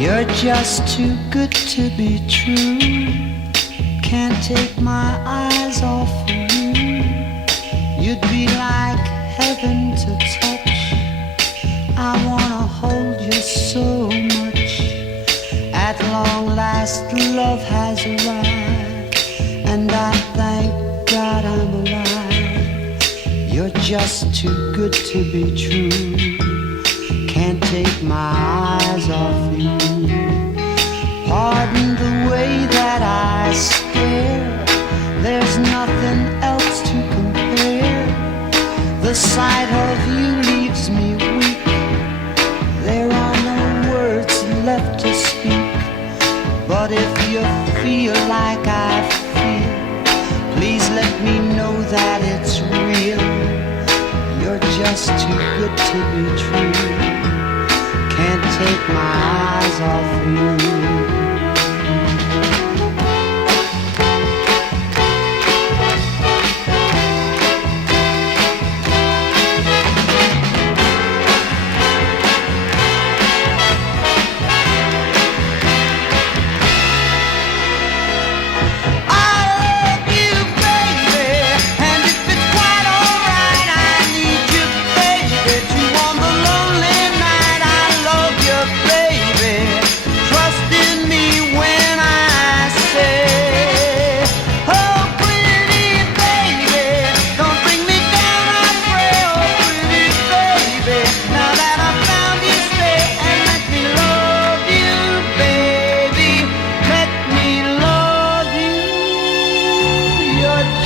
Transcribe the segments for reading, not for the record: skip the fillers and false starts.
You're just too good to be true. Can't take my eyes off of you. You'd be like heaven to touch. I wanna hold you so much. At long last love has arrived, and I thank God I'm alive. You're just too good to be true. Can't take my eyes off you. Pardon the way that I stare. There's nothing else to compare. The sight of you leaves me weak. There are no words left to speak. But if you feel like I feel, please let me know that it's real. You're just too good to be true. Can't take my eyes off you.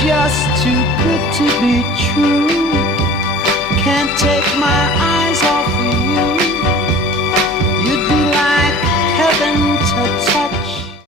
Just too good to be true. Can't take my eyes off